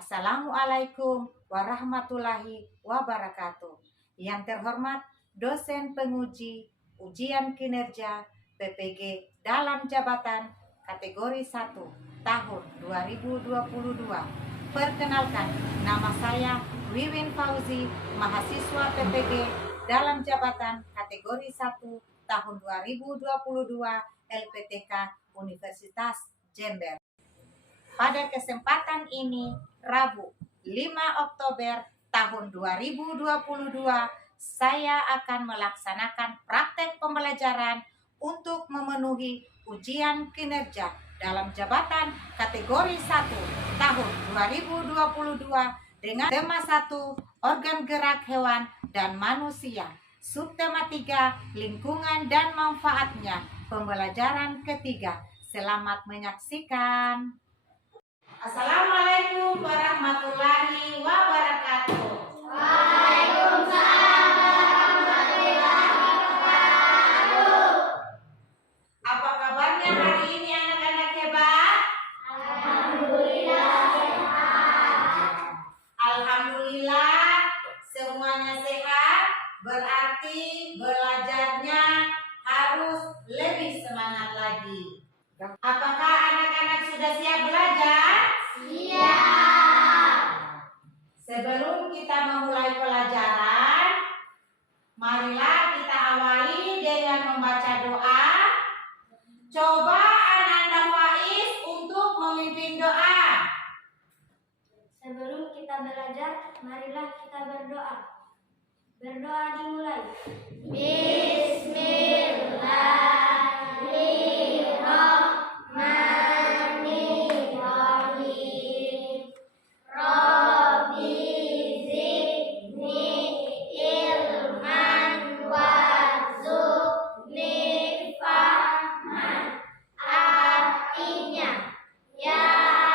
Assalamualaikum warahmatullahi wabarakatuh. Yang terhormat dosen penguji ujian kinerja PPG dalam jabatan kategori 1 tahun 2022. Perkenalkan, nama saya Wiwin Fauzi, mahasiswa PPG dalam jabatan kategori 1 tahun 2022 LPTK Universitas Jember. Pada kesempatan ini, Rabu 5 Oktober tahun 2022, saya akan melaksanakan praktek pembelajaran untuk memenuhi ujian kinerja dalam jabatan kategori 1 tahun 2022 dengan tema 1, organ gerak hewan dan manusia. Subtema 3, lingkungan dan manfaatnya. Pembelajaran ketiga. Selamat menyaksikan. Assalamualaikum warahmatullahi wabarakatuh. Waalaikumsalam warahmatullahi wabarakatuh. Apa kabarnya hari ini anak-anak hebat? Alhamdulillah sehat. Alhamdulillah semuanya sehat, berarti belajarnya harus lebih semangat lagi. Apakah anak-anak sudah siap belajar? Siap. Sebelum kita memulai pelajaran, marilah kita awali dengan membaca doa. Coba Ananda Faiz untuk memimpin doa. Sebelum kita belajar, marilah kita berdoa. Berdoa dimulai. Bismillahirrahmanirrahim. Rabbi zidni ilman warzuqni fahman. Artinya, ya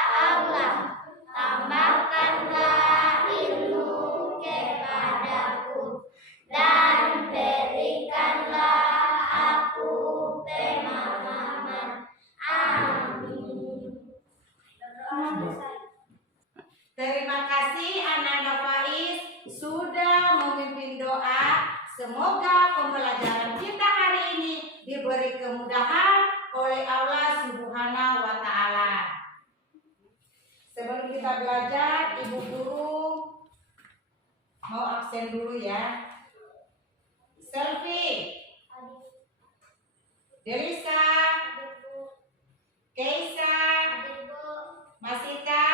Allah, tambahkanlah ilmu kepadaku dan berikanlah aku pemahaman. Amin. Terima kasih Ananda Faiz sudah memimpin doa. Semoga pembelajaran kita hari ini diberi kemudahan oleh Allah Subhanahu wa Ta'ala. Sebelum kita belajar, Ibu Guru mau absen dulu ya. Selfie, Delisa, Keisa, Masita,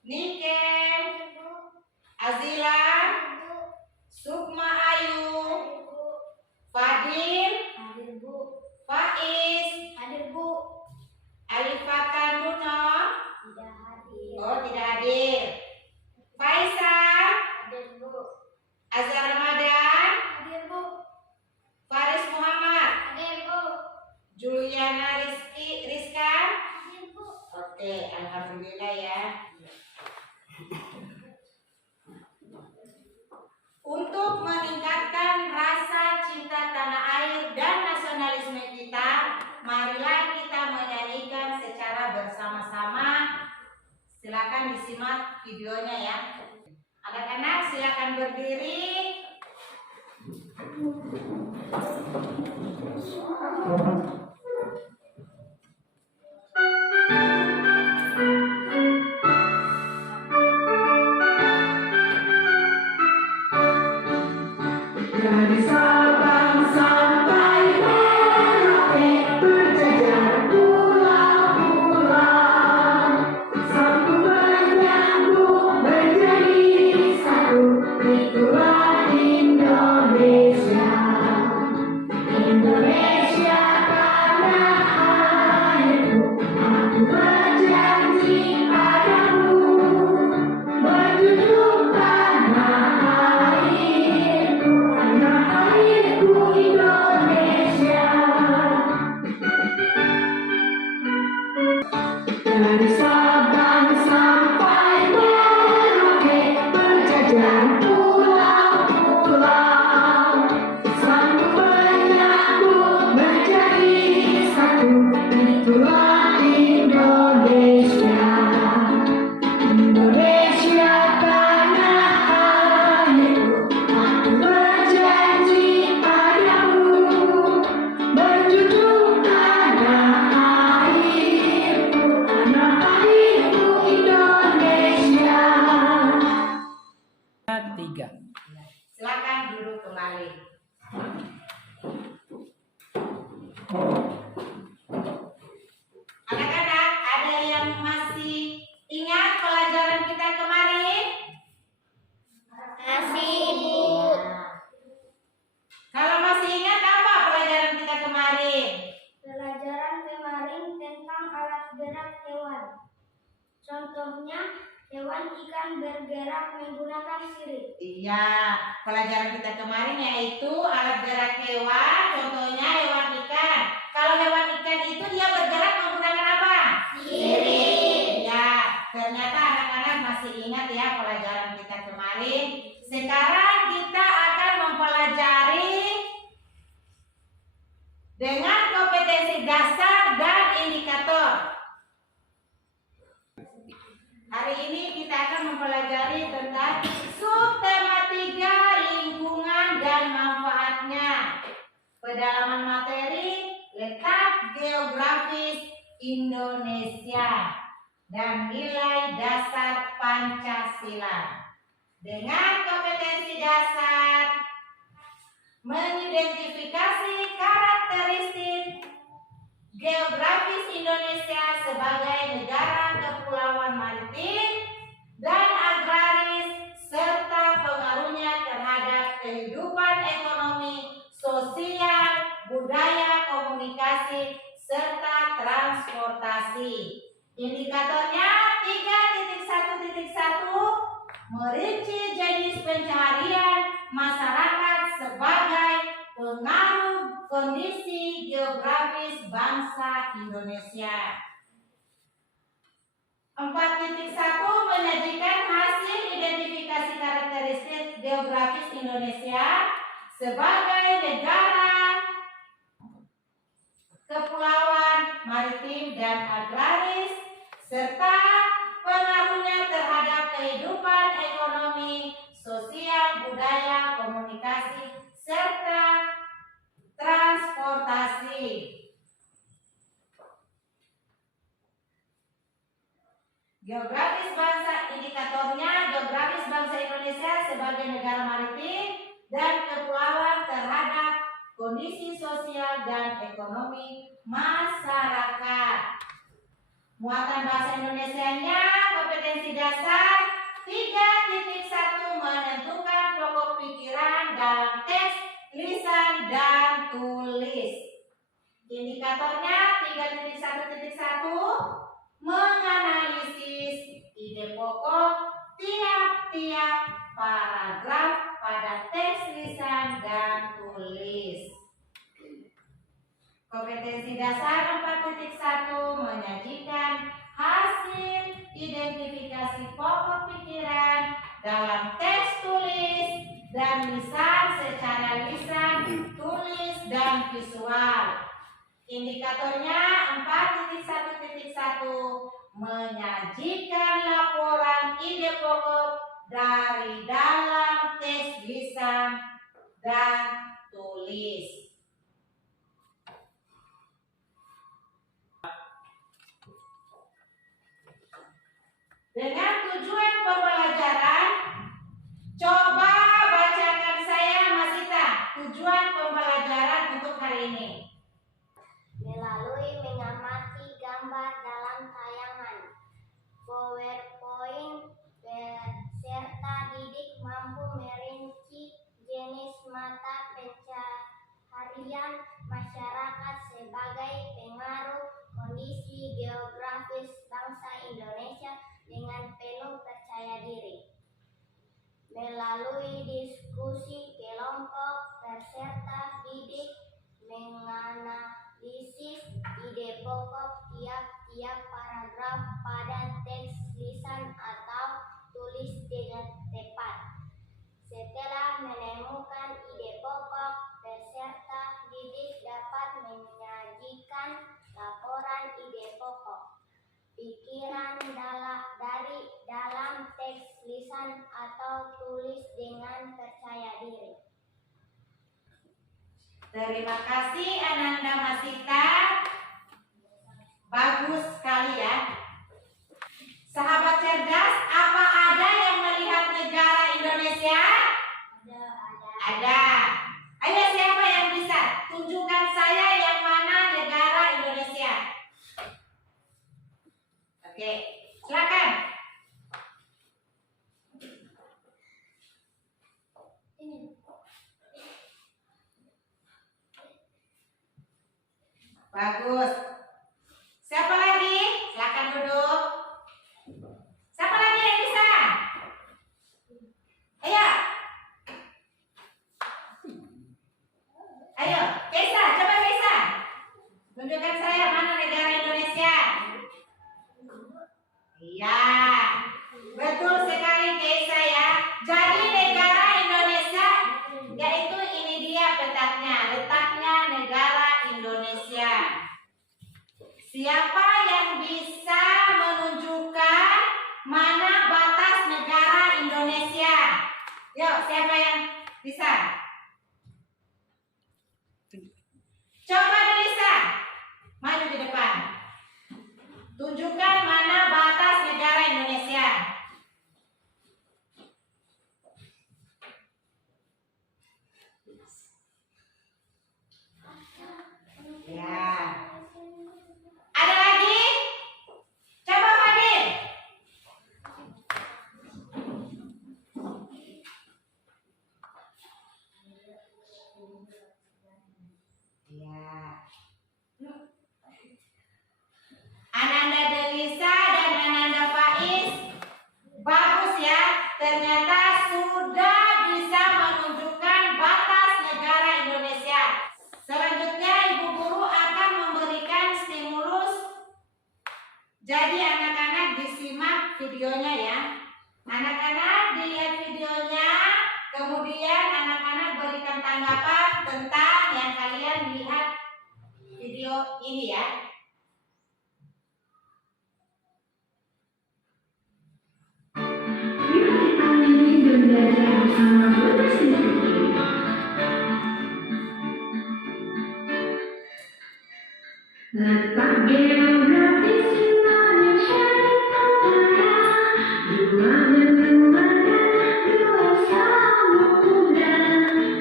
Niken, Azila, Sukma Ayu, Fadil, Faiz, Alifata Nuno, oh tidak hadir, Faisal, Azhar Ramadan, Faris Muhammad, Juliana Rizka. Oke, alhamdulillah ya. Untuk meningkatkan rasa cinta tanah air dan nasionalisme kita, marilah kita menyanyikan secara bersama-sama. Silakan disimak videonya ya. Anak-anak silakan berdiri. Dari Sabang sampai Merauke berjajar pulau-pulau, satu menyambung menjadi satu, itulah Indonesia. Indonesia Contohnya, hewan ikan bergerak menggunakan sirip. Iya, pelajaran kita kemarin yaitu alat gerak hewan, contohnya hewan ikan. Kalau hewan ikan itu dia bergerak menggunakan apa? Sirip. Ya, ternyata anak-anak masih ingat ya pelajaran kita kemarin. Sekarang kita akan mempelajari dengan kompetensi dasar dan indikator. Hari ini kita akan mempelajari tentang subtema 3 lingkungan dan manfaatnya. Pedalaman materi, letak geografis Indonesia, dan nilai dasar Pancasila. Dengan kompetensi dasar, mengidentifikasi karakteristik geografis Indonesia sebagai negara kepulauan maritim dan agraris serta pengaruhnya terhadap kehidupan ekonomi, sosial, budaya, komunikasi, serta transportasi. Indikatornya 3.1.1 merinci jenis pencaharian masyarakat sebagai pengaruh kondisi geografis bangsa Indonesia. 4.1 menyajikan hasil identifikasi karakteristik geografis Indonesia sebagai negara kepulauan maritim dan agraris serta pengaruhnya terhadap kehidupan ekonomi, sosial, budaya, komunikasi, serta transportasi. Geografis bangsa, indikatornya geografis bangsa Indonesia sebagai negara maritim dan kepulauan terhadap kondisi sosial dan ekonomi masyarakat. Muatan bahasa Indonesianya, kompetensi dasar 3.1 menentukan pokok pikiran dalam teks, lisan, dan tulis. Indikatornya 3.1.1 menganalisis ide pokok tiap-tiap paragraf pada teks, lisan, dan tulis. Kompetensi dasar 4.1 menyajikan hasil identifikasi pokok pikiran dalam teks tulis dan lisan secara lisan, tulis, dan visual. Indikatornya 4.1.1 menyajikan laporan ide pokok dari dalam teks lisan dan tulis. Dengan tujuan pembelajaran, coba bacakan saya Masita tujuan pembelajaran untuk hari ini. Melalui mengamati gambar dalam tayangan PowerPoint, peserta didik mampu merinci jenis mata pencaharian masyarakat sebagai pengaruh kondisi geografis bangsa Indonesia dengan penuh percaya diri. Melalui diskusi kelompok, peserta didik menganalisis ide pokok tiap-tiap paragraf pada teks lisan atau tulis dengan tepat. Setelah menemukan ide pokok, peserta didik dapat menyajikan laporan ide pokok pikiran dari dalam teks lisan atau tulis dengan percaya diri. Terima kasih Ananda Masita. Bagus sekali ya. Sahabat cerdas, apa ada yang melihat negara Indonesia? Ada. Ayo siapa yang bisa? Tunjukkan saya yang mana negara Indonesia. Oke, silakan. Bagus. Siapa lagi? Silakan duduk. mana batas negara Indonesia? Yuk, siapa yang bisa? Coba Delisa, maju di depan. Tunjukkan mana batas negara Indonesia. Ya. Ada lagi? Coba Fadil. Ya. Ananda Delisa dan Ananda Faiz, bagus ya. Ternyata sudah bisa menunjukkan batas negara Indonesia. Selanjutnya Ibu Guru akan memberikan stimulus. Jadi anak-anak disimak videonya ya. Anak-anak dilihat videonya, kemudian anak-anak berikan tanggapan tentang yang kalian lihat video ini ya. Yuk kita nyanyi dan belajar bersama Bunda Siti. Letak geografis Indonesia di tengah dua benua dan dua samudra,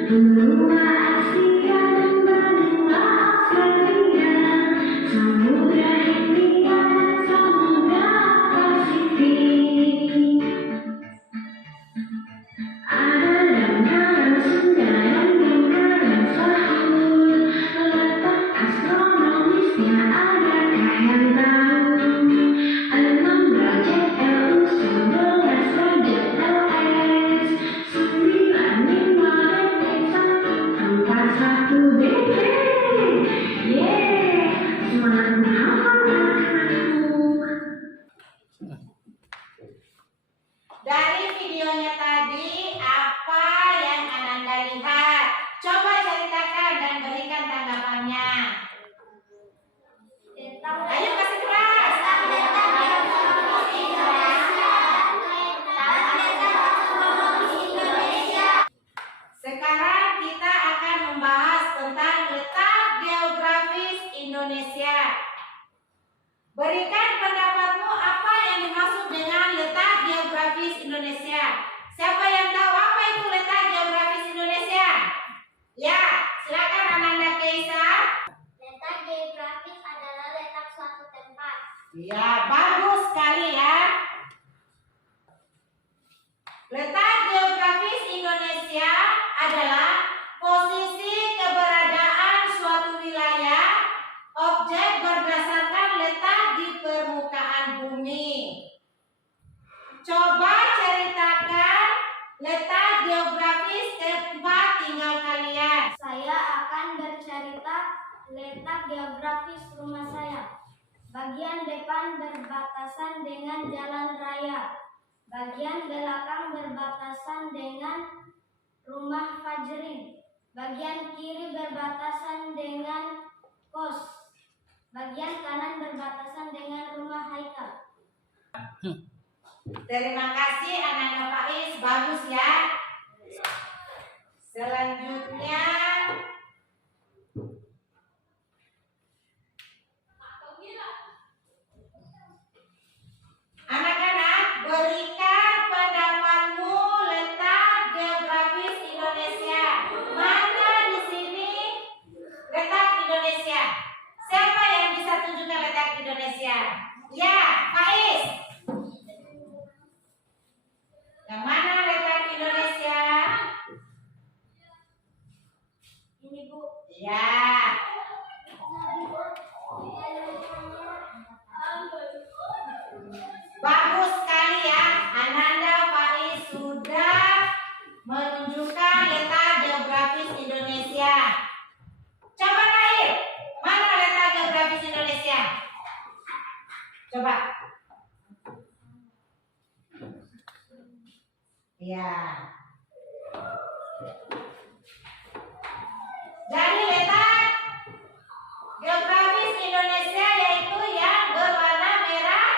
benua Asia dan benua Australia, samudra Hindia dan samudra Pasifik. Ada dangkal Sunda dan dangkal Sahul, letak astronomisnya adakah yang tahu? 6 derajat LU, 11 derajat LS, 95 detik 141 detik. Yeay, semangat menghafal anak-anakku. Dari videonya tadi, apa yang Ananda lihat? Coba ceritakan dan berikan tanggapannya. Ayo kasih keras. Sekarang kita akan membahas tentang letak geografis Indonesia. Berikan pendapatmu apa yang dimaksud dengan letak geografis Indonesia. Siapa yang tahu apa itu letak geografis Indonesia? Ya, silakan Ananda Keisa. Letak geografis adalah letak suatu tempat. Ya, bagus sekali ya. Letak geografis Indonesia adalah posisi keberadaan suatu wilayah objek berdasarkan letak di permukaan bumi. Coba ceritakan letak geografis tempat tinggal kalian. Saya akan bercerita letak geografis rumah saya. Bagian depan berbatasan dengan jalan raya. Bagian belakang berbatasan dengan rumah Fajrin. Bagian kiri berbatasan dengan kos. Bagian kanan berbatasan dengan rumah Haikal. Terima kasih Ananda Faiz, bagus ya. Selanjutnya anak-anak, berikan pendapatmu letak geografis Indonesia. Mana di sini letak Indonesia? Siapa yang bisa tunjukkan letak Indonesia? Ya, Faiz. Yang mana letak Indonesia? Ini Bu. Ya. Bagus sekali ya. Ananda Faiz sudah menunjukkan letak geografis Indonesia. Coba Nair, mana letak geografis Indonesia? Coba. Ya. Jadi letak geografis Indonesia yaitu yang berwarna merah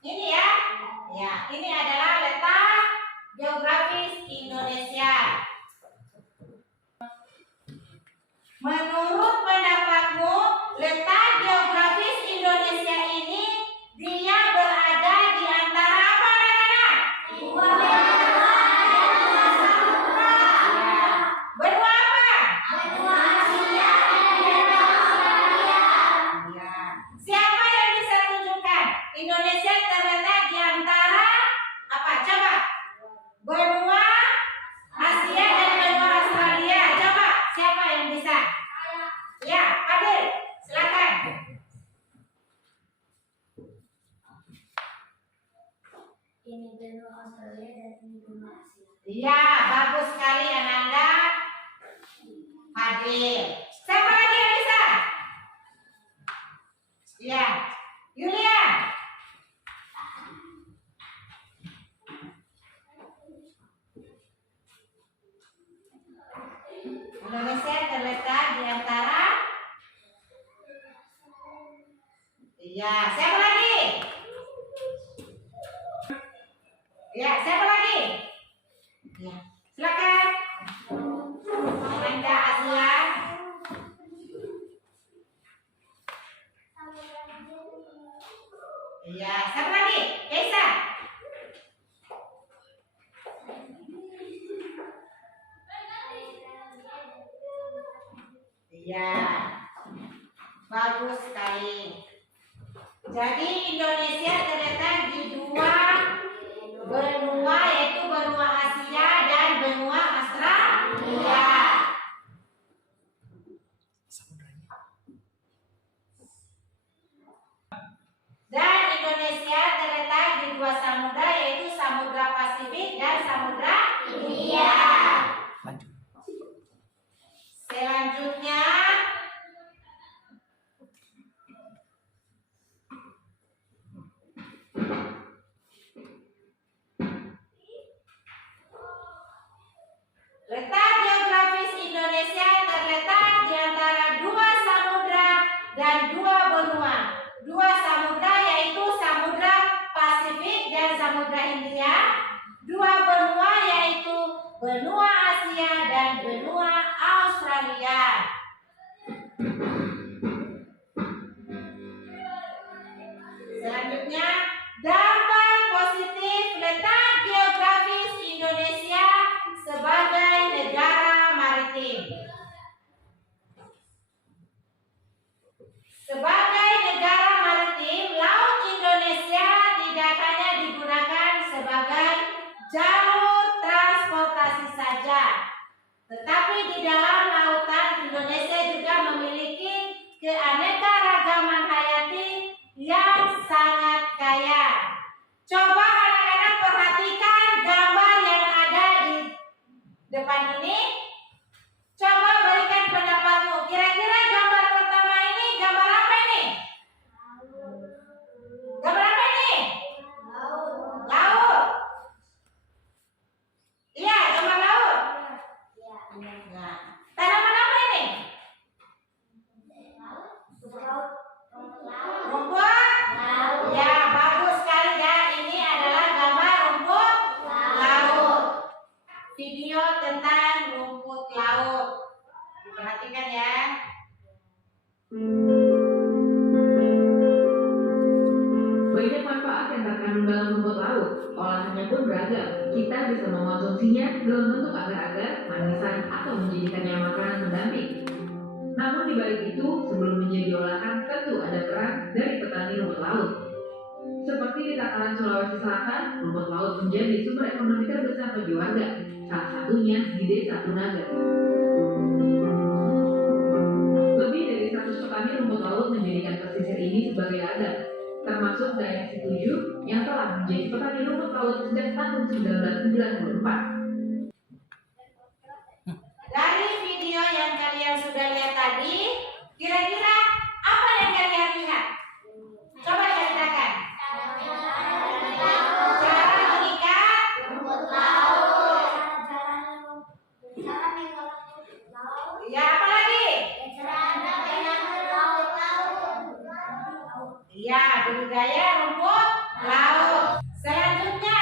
ini ya. Ya, Ini adalah letak geografis Indonesia. Menurut pendapatmu, letak geografis Indonesia ini dia berada di antara apa anak-anak? Benua apa? Ya. Siapa yang bisa tunjukkan Indonesia terletak di antara apa? Coba. Benua Asia dan benua Australia. Coba, siapa yang bisa? Ya, Adil, silakan. Ini benua Australia dan ini benua Asia. Iya, bagus sekali Ananda. Adil. Siapa lagi yang bisa? Iya, Yulia. Indonesia terletak di antara. Iya, siapa lagi? Ya, siapa lagi? Ya, silakan. Ananda Azila. Iya, siapa lagi? Kaisa. Iya, bagus sekali. Jadi Indonesia terletak di dua benua, yaitu benua Asia dan benua Australia. Dan Indonesia terletak di dua samudra, yaitu Samudra Pasifik dan Samudra Hindia. Selanjutnya letak geografis Indonesia terletak di antara dua samudra dan dua benua. Dua samudra yaitu Samudra Pasifik dan Samudra Hindia. Dua benua yaitu benua Asia dan benua Australia. Selanjutnya, dampak positif letak geografis Indonesia sebagai negara maritim. Sebagai negara maritim, laut Indonesia tidak hanya digunakan sebagai jalur transportasi saja, tetapi di dalam lautan Indonesia juga memiliki keanekaragaman hayati yang sangat kaya. Coba anak-anak perhatikan gambar yang ada di depan ini. Coba berikan pendapatmu. Kira-kira gambar pertama ini gambar apa ini? Gambar apa ini? Laut. Iya, gambar laut. Nah, tanaman apa ini? Rumput? Ya, bagus sekali ya. Ini adalah gambar rumput laut. Video tentang rumput laut. Diperhatikan ya. Banyak manfaat yang terkandung dalam rumput laut. Olahannya pun beragam. Kita bisa mengonsumsinya dalam bentuk agar-agar, manisan, atau menjadikannya makanan pendamping. Namun di balik itu, sebelum menjadi olahan, tentu ada peran dari petani rumput laut. Seperti di Takaran Sulawesi Selatan, rumput laut menjadi sumber ekonomi terbesar bagi warga, salah satunya di Desa Tunaga. Lebih dari 100 petani rumput laut menjadikan pesisir ini sebagai ladang, termasuk Dayak Situju yang telah menjadi petani rumput laut sejak tahun 1994. Dari video yang kalian sudah lihat tadi, kira-kira apa yang kalian lihat? Coba ceritakan. Cara mengikat Rumput laut. ya, apa lagi? Ya, budidaya rumput laut. Selanjutnya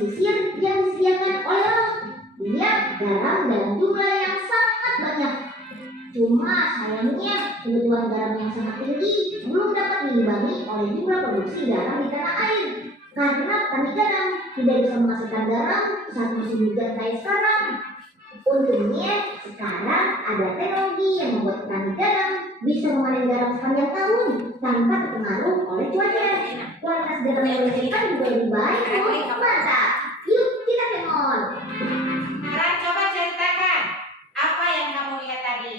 pesisir yang disediakan oleh lihat garam dalam jumlah yang sangat banyak. Cuma sayangnya kebutuhan garam yang sangat tinggi belum dapat diimbangi oleh jumlah produksi garam di tanah air. Karena petani garam tidak bisa menghasilkan garam saat musim hujan kayak sekarang. Untungnya sekarang ada teknologi yang membuat petani garam bisa memanen garam sepanjang tahun tanpa terpengaruh oleh cuaca. Kualitas garam yang dihasilkan juga lebih baik. Mantap! Yuk kita tengok. Sekarang coba ceritakan apa yang kamu lihat tadi.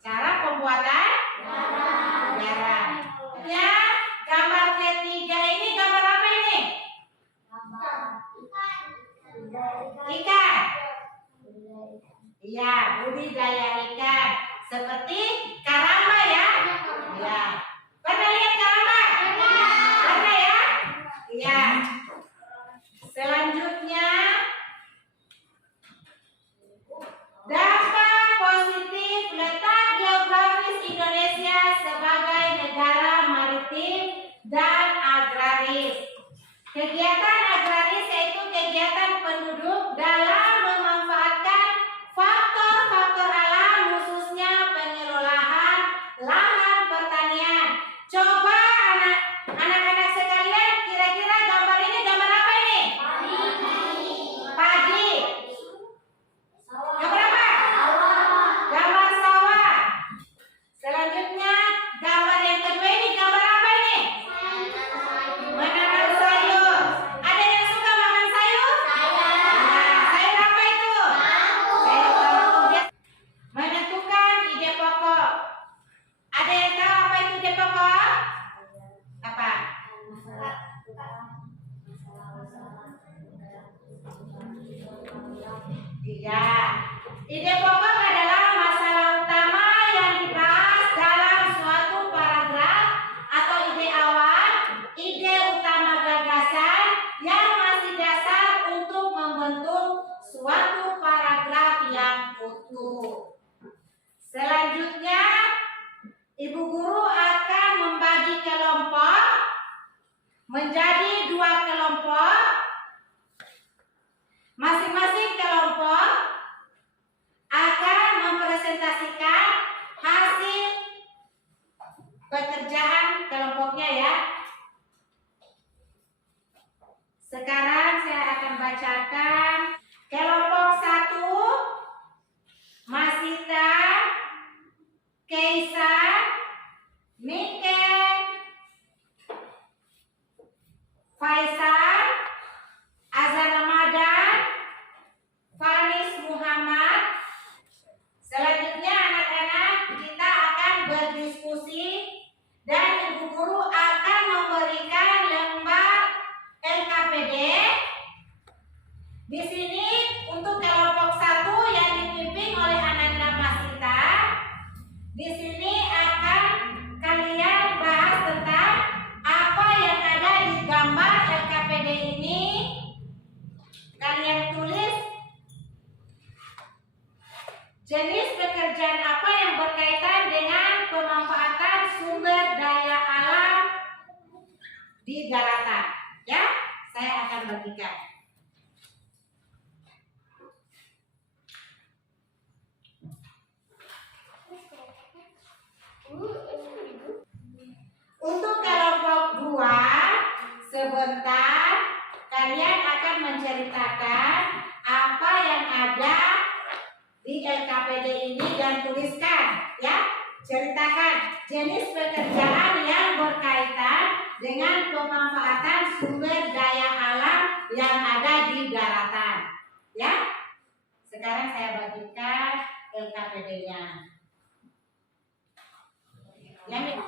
Cara pembuatan garam. Ya, gambar ketiga ini gambar apa ini? Ikan. Iya, budidaya ikan. Seperti karamba ya. Iya. Pernah lihat karamba? Pernah ya? Iya. Selanjutnya, dampak positif letak geografis Indonesia sebagai negara maritim dan agraris. Kegiatan agraris yaitu kegiatan penduduk dalam memanfaatkan faktor-faktor alam khususnya pengelolaan lahan pertanian. Coba anak-anak sekalian, kira-kira gambar ini gambar apa ini? Padi. Gambar apa? Gambar sawah. Selanjutnya, gambar yang kedua ini gambar apa ini? Menanam sayur. Ada yang suka makan sayur? Nah, sayur apa itu? Sayur kangkung. Menentukan ide pokok. Ada yang tahu apa itu ide pokok? Apa? Iya. Ide pokok adalah masalah utama yang dibahas dalam suatu paragraf atau ide awal, ide utama gagasan yang masih dasar untuk membentuk suatu paragraf yang utuh. Selanjutnya, Ibu Guru akan membagi kelompok menjadi 2 kelompok. Masing-masing kelompok akan mempresentasikan hasil pekerjaan kelompoknya ya. Sekarang saya akan bacakan kelompok 1, Masita, Keisa, Mikel, Faisal, Azhar Ramadan, Faris Muhammad. Selanjutnya anak-anak kita akan berdiskusi dan Ibu Guru akan memberikan lembar LKPD. Di sini untuk kelompok 1 yang dipimpin oleh Ananda Masita. Di sini akan kalian bahas tentang apa yang ada di gambar LKPD ini. Kalian tulis jenis pekerjaan apa yang berkaitan dengan pemanfaatan sumber daya alam di daratan. Ya, saya akan bagikan. Untuk kelompok 2, sebentar kalian akan menceritakan apa yang ada di LKPD ini dan tuliskan ya. Ceritakan jenis pekerjaan yang berkaitan dengan pemanfaatan sumber daya alam yang ada di daratan ya. Sekarang saya bagikan LKPD-nya. Yang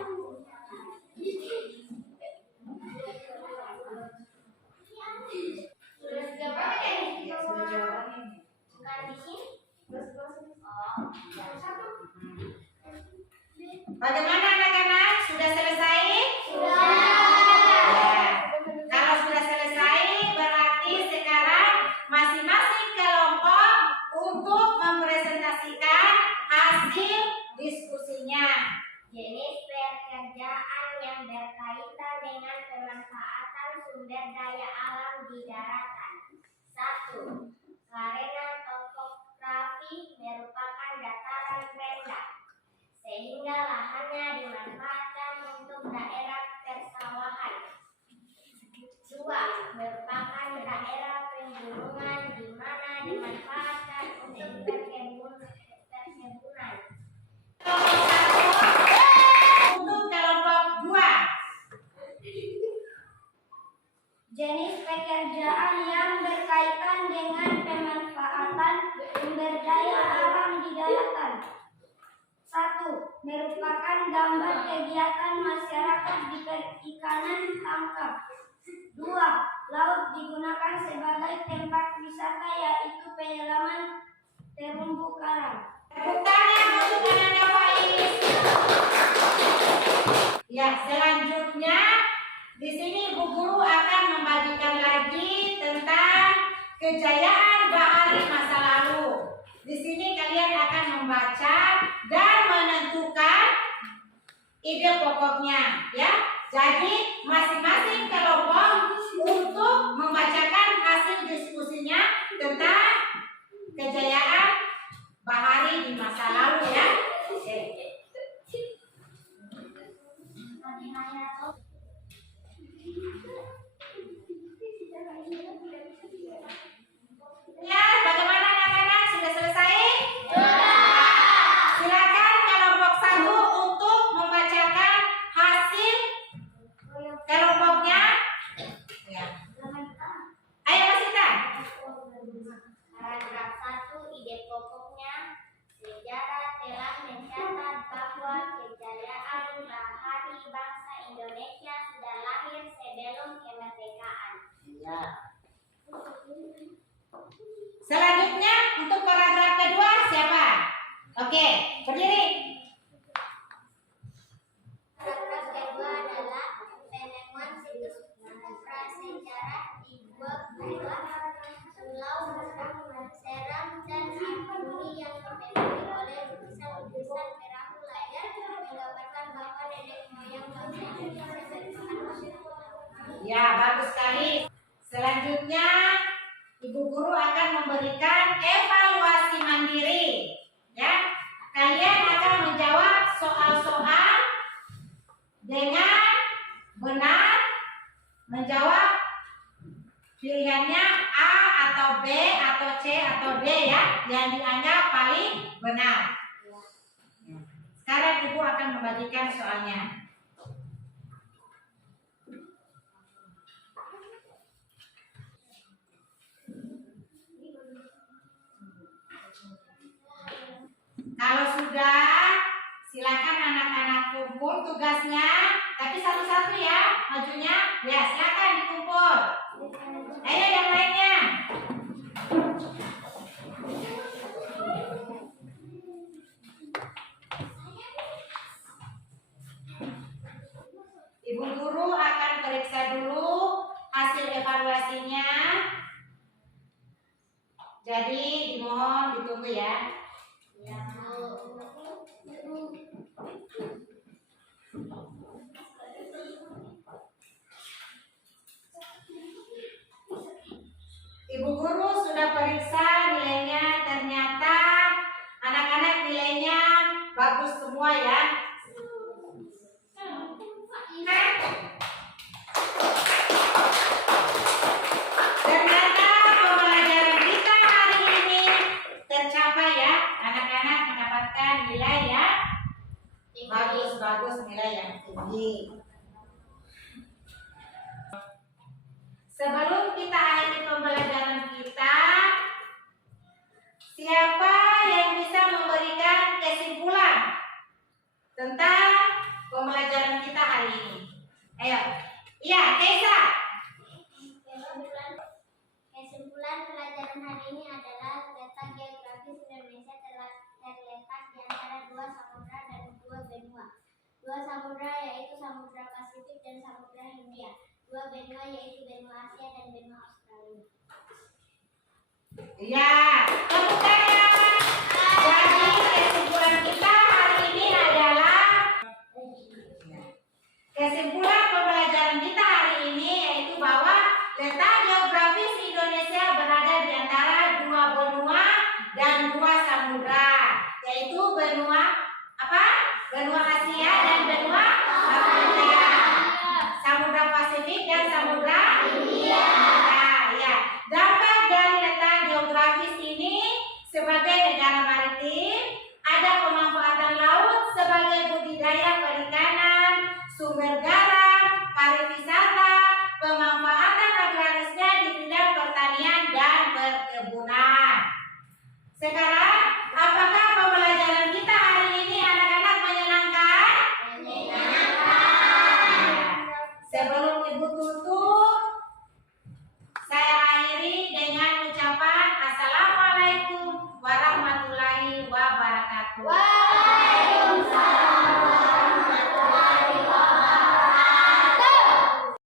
bagaimana anak-anak? Sudah selesai? Sudah. Ya. Kalau sudah selesai, berarti sekarang masing-masing kelompok untuk mempresentasikan hasil diskusinya. Jenis pekerjaan yang berkaitan dengan pemanfaatan gambar kegiatan masyarakat di perikanan tangkap. 2. Laut digunakan sebagai tempat wisata yaitu penyelaman terumbu karang. Tepuk tangan untuk Ananda Faiz. Ya, selanjutnya di sini Ibu Guru akan membagikan lagi tentang kejayaan bahari masa lalu. Di sini kalian akan membaca dan menentukan ide pokoknya, ya. Jadi masing-masing kelompok untuk membacakan hasil diskusinya tentang kejayaan bahari di masa lalu, ya. Oke. Ya, bagaimana anak-anak? Sudah selesai? Silakan kelompok 1 untuk membacakan hasil kelompoknya. Ya. Ayo Mas Sita. Paragraf 1, ide pokoknya. Sejarah telah mencatat bahwa kejayaan bahari bangsa Indonesia sudah lahir sebelum kemerdekaan. Ya. Selanjutnya untuk paragraf kedua siapa? Oke, berdiri. Paragraf kedua adalah penemuan situs prasejarah di dua benua Pulau Seram dan Ampuri yang dipenuhi oleh lukisan-lukisan perahu layar menggambarkan bahwa nenek moyang bangsa Indonesia merupakan masyarakat. Ya, bagus sekali. Selanjutnya Ibu Guru akan memberikan evaluasi mandiri. Ya, kalian akan menjawab soal-soal dengan benar, menjawab pilihannya A atau B atau C atau D, ya, yang dianggap paling benar. Sekarang Ibu akan membagikan soalnya. Kalau sudah, silakan anak-anak kumpul tugasnya, tapi satu-satu ya, majunya. Ya, silakan dikumpul. Ayo yang lainnya. Ibu Guru akan periksa dulu hasil evaluasinya. Jadi dimohon ditunggu ya. Ibu Guru sudah periksa nilainya, ternyata anak-anak nilainya bagus semua ya. Ternyata pembelajaran kita hari ini tercapai ya. Anak-anak mendapatkan nilai ya bagus, nilai yang tinggi. Sebelum kita akhiri pembelajaran kita, siapa yang bisa memberikan kesimpulan tentang pembelajaran kita hari ini? Ayo. Iya, Keisa. Kesimpulan pelajaran hari ini adalah letak geografis Indonesia terletak di antara dua samudra dan dua benua. Dua samudra yaitu Samudra Pasifik dan Samudra Hindia. Dua benua yaitu benua Asia dan benua Australia. Iya, tepuk tangan. Jadi kesimpulan kita hari ini adalah kesimpulan pembelajaran kita hari ini yaitu bahwa letak geografis Indonesia berada di antara dua benua dan dua samudra, yaitu benua apa? Benua Asia dan benua Afrika. Samudra Pasifik dan Samudra Hindia. Nah, ya. Dampak dari letak geografis ini sebagai negara maritim, ada pemanfaatan laut sebagai budidaya perikanan, sumber gas